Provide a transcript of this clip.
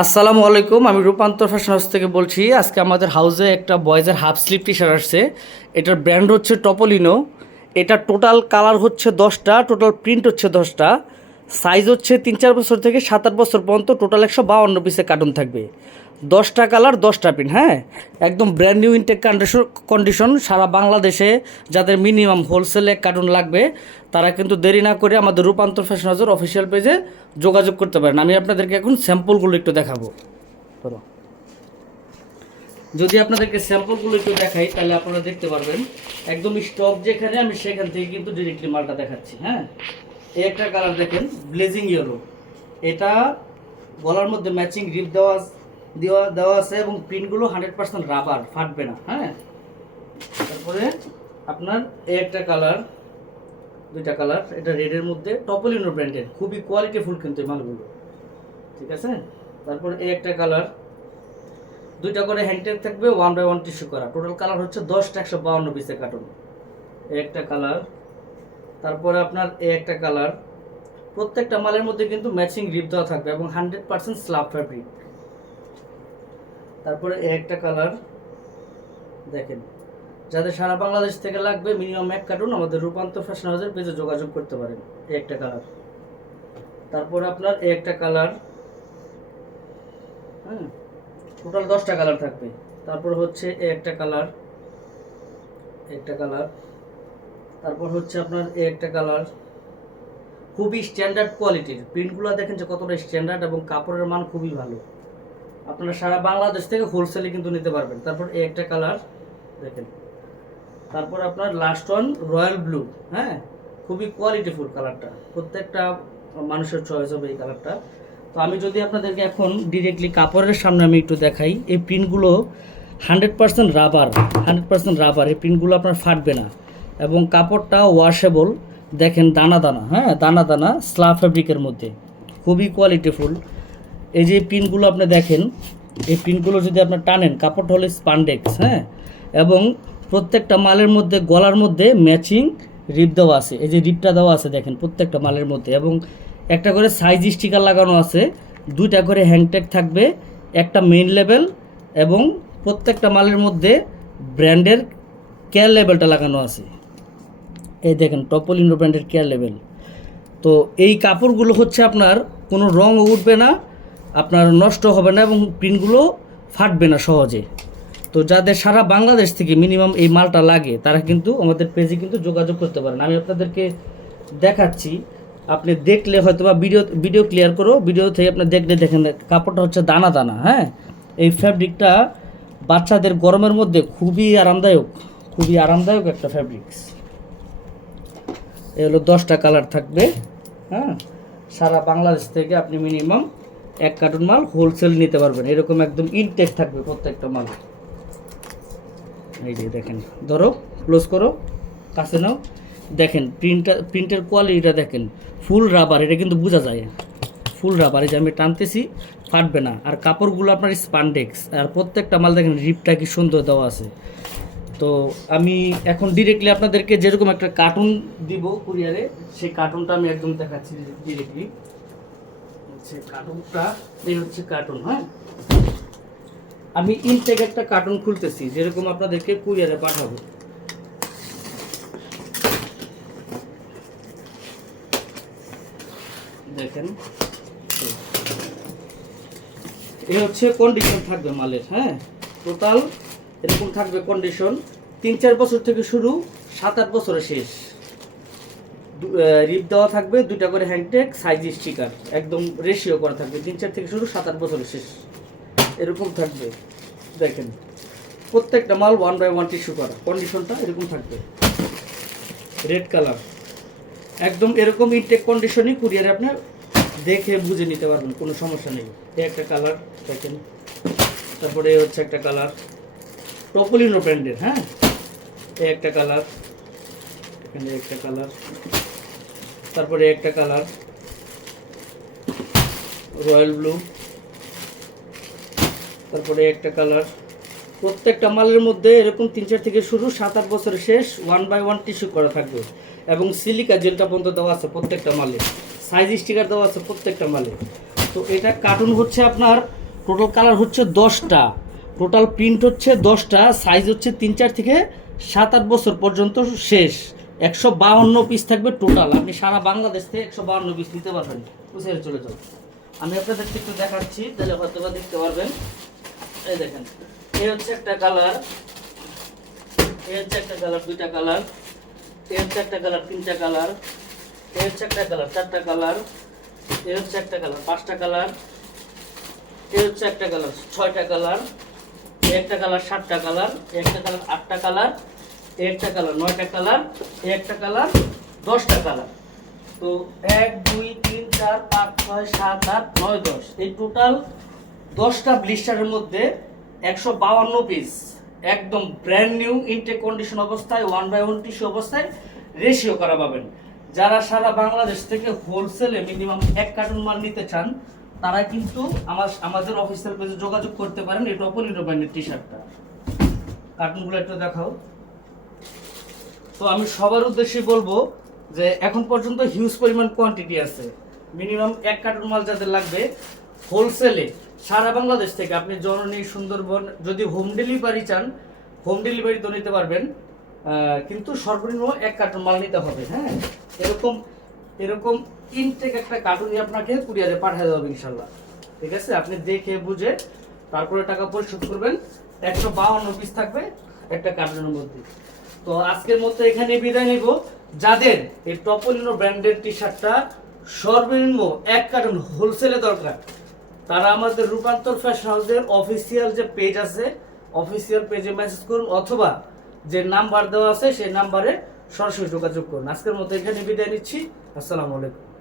আসসালামু আলাইকুম, আমি রূপান্তর ফ্যাশন হাউস থেকে বলছি। আজকে আমাদের হাউসে একটা বয়েজের হাফ স্লিভ টি শার্ট আসছে। এটার ব্র্যান্ড হচ্ছে টপোলিনো। এটা টোটাল কালার হচ্ছে 10টা, টোটাল প্রিন্ট হচ্ছে 10টা, সাইজ হচ্ছে 3-4 বছর থেকে 7-8 বছর পর্যন্ত, টোটাল 152 পিসের কার্টুন থাকবে। 10টা কালার, 10টা প্রিন্ট। হ্যাঁ, একদম ব্র্যান্ড নিউ ইনটেক কন্ডিশন। সারা বাংলাদেশে যাদের মিনিমাম হোলসেলে কার্টুন লাগবে তারা কিন্তু দেরি না করে আমাদের রূপান্তর ফ্যাশন হাউসের অফিসিয়াল পেজে যোগাযোগ করতে পারেন। আমি আপনাদেরকে এখন স্যাম্পলগুলো একটু দেখাবো। ধরো, যদি আপনাদেরকে স্যাম্পলগুলো একটু দেখাই তাহলে আপনারা দেখতে পারবেন একদম স্টক যেখানে, আমি সেখান থেকে কিন্তু ডিরেক্টলি মালটা দেখাচ্ছি। হ্যাঁ, এই একটা কালার দেখেন, ব্লেজিং ইয়েলো। এটা গলার মধ্যে ম্যাচিং রিপ দেওয়া আছে এবং প্রিন্টগুলো 100% রাবার, ফাটবে না। হ্যাঁ, তারপরে আপনার এই একটা কালার, দুইটা কালার। এটা রেডের মধ্যে, টপোলিনো ব্র্যান্ডের, খুবই কোয়ালিটিফুল কিন্তু এই মালগুলো, ঠিক আছে। তারপর এই একটা কালার, দুইটা করে হ্যান্ডটেগ থাকবে, 1/1 টিস্যু করা। টোটাল কালার হচ্ছে 10টা, 152 পিসের কার্টুন। এই একটা কালার। তারপরে আপনার এই একটা কালার। প্রত্যেকটা মালের মধ্যে কিন্তু ম্যাচিং রিপ দেওয়া থাকবে এবং 100% স্ল্যাব ফ্যাব্রিক। তারপরে এই একটা কালার দেখেন, যাদের সারা বাংলাদেশ থেকে লাগবে মিনিমাম এক কার্টুন আমাদের রূপান্তর ফ্যাশন হাউসের পেজে যোগাযোগ করতে পারেন। এই একটা কালার। তারপর আপনার এই একটা কালার। হ্যাঁ, টোটাল 10টা কালার থাকবে। তারপর হচ্ছে এই একটা কালার, একটা কালার। তারপর হচ্ছে আপনার এই একটা কালার। খুবই স্ট্যান্ডার্ড কোয়ালিটির প্রিন্টগুলো দেখেন যে কতটা স্ট্যান্ডার্ড এবং কাপড়ের মান খুবই ভালো। আপনারা সারা বাংলাদেশ থেকে হোলসেলে কিন্তু নিতে পারবেন। তারপর এই একটা কালার দেখেন। তারপর আপনার লাস্ট ওয়ান রয়্যাল ব্লু। হ্যাঁ, খুবই কোয়ালিটিফুল কালারটা, প্রত্যেকটা মানুষের চয়েস হবে এই কালারটা। তো আমি যদি আপনাদেরকে এখন ডিরেক্টলি কাপড়ের সামনে আমি একটু দেখাই, এই প্রিন্টগুলো 100% রাবার, 100% রাবার। এই প্রিন্টগুলো আপনার ফাটবে না এবং কাপড়টা ওয়াশেবল। দেখেন দানা দানা, হ্যাঁ, দানা দানা স্লাব ফ্যাব্রিকের মধ্যে, খুবই কোয়ালিটিফুল। এই যে প্রিন্টগুলো আপনি দেখেন, এই প্রিন্টগুলো যদি আপনার টানেন, কাপড়টা হলো স্পান্ডেক্স। হ্যাঁ, এবং প্রত্যেকটা মালের মধ্যে গলার মধ্যে ম্যাচিং রিপ দেওয়া আছে। এই যে রিপটা দেওয়া আছে দেখেন প্রত্যেকটা মালের মধ্যে, এবং একটা করে সাইজ স্টিকার লাগানো আছে, দুইটা করে হ্যাংট্যাগ থাকবে, একটা মেইন লেভেল, এবং প্রত্যেকটা মালের মধ্যে ব্র্যান্ডের কেয়ার লেভেলটা লাগানো আছে। এই দেখেন টপোলিনো ব্র্যান্ডের কেয়ার লেভেল। তো এই কাপড়গুলো হচ্ছে আপনার কোনো রং উঠবে না, আপনার নষ্ট হবে না এবং প্রিন্টগুলো ফাটবে না সহজে। তো যাদের সারা বাংলাদেশ থেকে মিনিমাম এই মালটা লাগে তারা কিন্তু আমাদের পেজে কিন্তু যোগাযোগ করতে পারেন। আমি আপনাদেরকে দেখাচ্ছি, আপনি দেখলে হয়তো বা ভিডিও ক্লিয়ার করো, ভিডিও থেকে আপনি দেখলে দেখেন কাপড়টা হচ্ছে দানা দানা। হ্যাঁ, এই ফ্যাব্রিকটা বাচ্চাদের গরমের মধ্যে খুবই আরামদায়ক, খুবই আরামদায়ক একটা ফ্যাব্রিক্স। এ হলো 10টা কালার থাকবে। হ্যাঁ, সারা বাংলাদেশ থেকে আপনি মিনিমাম এক কার্টুন মাল হোলসেল নিতে পারবেন। এরকম একদম ইনটেক থাকবে প্রত্যেকটা মাল। এই যে দেখেন, ধরো, ক্লোজ করো, কাছে নাও, দেখেন প্রিন্টের কোয়ালিটিটা দেখেন, ফুল রাবার। এটা কিন্তু বোঝা যায় ফুল রাবার। এই যে আমি টানতেছি, ফাটবে না। আর কাপড়গুলো আপনার স্পান্ডেক্স, আর প্রত্যেকটা মাল দেখেন রিপটা কি সুন্দর দেওয়া আছে। তো আমি এখন ডিরেক্টলি আপনাদেরকে যেরকম একটা কার্টুন দিব কুরিয়ারে, সেই কার্টুনটা আমি একদম দেখাচ্ছি ডিরেক্টলি। হচ্ছে কার্টুনটা, এই হচ্ছে কার্টুন। হ্যাঁ, আমি ইনটেক একটা কার্টুন খুলতেছি, যেরকম আপনাদেরকে কুরিয়ারে পাঠাবো। দেখেন, এই হচ্ছে কন্ডিশন থাকবে মালের। হ্যাঁ, টোটাল এরকম থাকবে কন্ডিশন। 3-4 বছর থেকে শুরু, 7-8 বছরে শেষ। রিপ দেওয়া থাকবে, দুইটা করে হ্যান্ডটেগ, সাইজ স্টিকার একদম রেশিও করা থাকবে। 3-4 থেকে শুরু, 7-8 বছরে শেষ, এরকম থাকবে। দেখেন প্রত্যেকটা মাল 1/1 টিস্যু করা, কন্ডিশনটা এরকম থাকবে। রেড কালার একদম এরকম ইনটেক কন্ডিশনই কুরিয়ারে আপনি দেখে বুঝে নিতে পারবেন, কোনো সমস্যা নেই। এই একটা কালার দেখেন। তারপরে হচ্ছে একটা কালার টপোলিনো ব্র্যান্ডের। হ্যাঁ, এই একটা কালার, এখানে একটা কালার। তারপরে একটা কালার রয়্যাল ব্লু। তারপরে একটা কালার। প্রত্যেকটা মালের মধ্যে এরকম 3-4 থেকে শুরু, 7-8 বছর শেষ, 1/1 টিস্যু করা থাকবে এবং সিলিকা জেলটা পর্যন্ত দেওয়া আছে প্রত্যেকটা মালে, সাইজ স্টিকার দেওয়া আছে প্রত্যেকটা মালে। তো এটা কার্টুন হচ্ছে আপনার টোটাল কালার হচ্ছে 10টা, টোটাল প্রিন্ট হচ্ছে 10টা, সাইজ হচ্ছে 3-4 থেকে 7-8 বছর পর্যন্ত শেষ। 152 পিস থাকবে টোটাল। আপনি সারা বাংলাদেশ থেকে 152 পিস নিতে পারবেন। বুঝে চলে যাও। আমি আপনাদেরকে একটু দেখাচ্ছি, তাহলে হয়তো বা দেখতে পারবেন। এই দেখেন, এই হচ্ছে একটা কালার, এই হচ্ছে একটা কালার, 2টা কালার, এই হচ্ছে একটা কালার, 3টা কালার, এই হচ্ছে একটা কালার, 4টা কালার, এই হচ্ছে একটা কালার, 5টা কালার, এই হচ্ছে একটা কালার, 6টা কালার, এই একটা কালার, 7টা কালার, এই একটা কালার, 8টা কালার, এই একটা কালার, 9টা কালার, এই একটা কালার, 10টা কালার। তো 1 2 3 4 5 6 7 8 9 10, এই টোটাল 10টা ব্লিস্টারের মধ্যে 152 পিস একদম ব্র্যান্ড নিউ ইনটেক কন্ডিশন অবস্থায় 1/1 টিস্যু অবস্থায় রেশিও করা পাবেন। যারা সারা বাংলাদেশ থেকে হোলসেলে মিনিমাম 1 কার্টন মাল নিতে চান, তারা কিন্তু আমাদের অফিসিয়াল পেজে যোগাযোগ করতে পারেন। এটা অপোলিনো ব্র্যান্ডের টি শার্টটা, কার্টুনগুলো একটু দেখাও। তো আমি সবার উদ্দেশ্যে বলবো যে এখন পর্যন্ত হিউজ পরিমাণ কোয়ান্টিটি আছে। মিনিমাম 1 কার্টন মাল যাদের লাগবে হোলসেলে সারা বাংলাদেশ থেকে, আপনি জননী, সুন্দরবন, যদি হোম ডেলিভারি চান হোম ডেলিভারি তো নিতে পারবেন, কিন্তু সর্বনিম্ন 1 কার্টন মাল নিতে হবে। হ্যাঁ, এরকম এরকম ইনটেক একটা কার্টুনই আপনাকে কুরিয়ারে পাঠিয়ে দেওয়া হবে ইনশাল্লাহ। ঠিক আছে, আপনি দেখে বুঝে তারপরে টাকা পরিশোধ করবেন। 152 পিস থাকবে একটা কার্টুনের মধ্যে। তো আজকের মতো এখানে বিদায় নিব। যাদের এই টপোলিনো ব্র্যান্ডের টি শার্টটা সর্বনিম্ন 1 কার্টন হোলসেলে দরকার, তারা আমাদের রূপান্তর ফ্যাশন হাউসের অফিসিয়াল যে পেজ আছে, অফিসিয়াল পেজে মেসেজ করুন, অথবা যে নাম্বার দেওয়া আছে সেই নাম্বারে সরাসরি যোগাযোগ করুন। আজকের মতো এখানে বিদায় নিচ্ছি। আসসালামু আলাইকুম।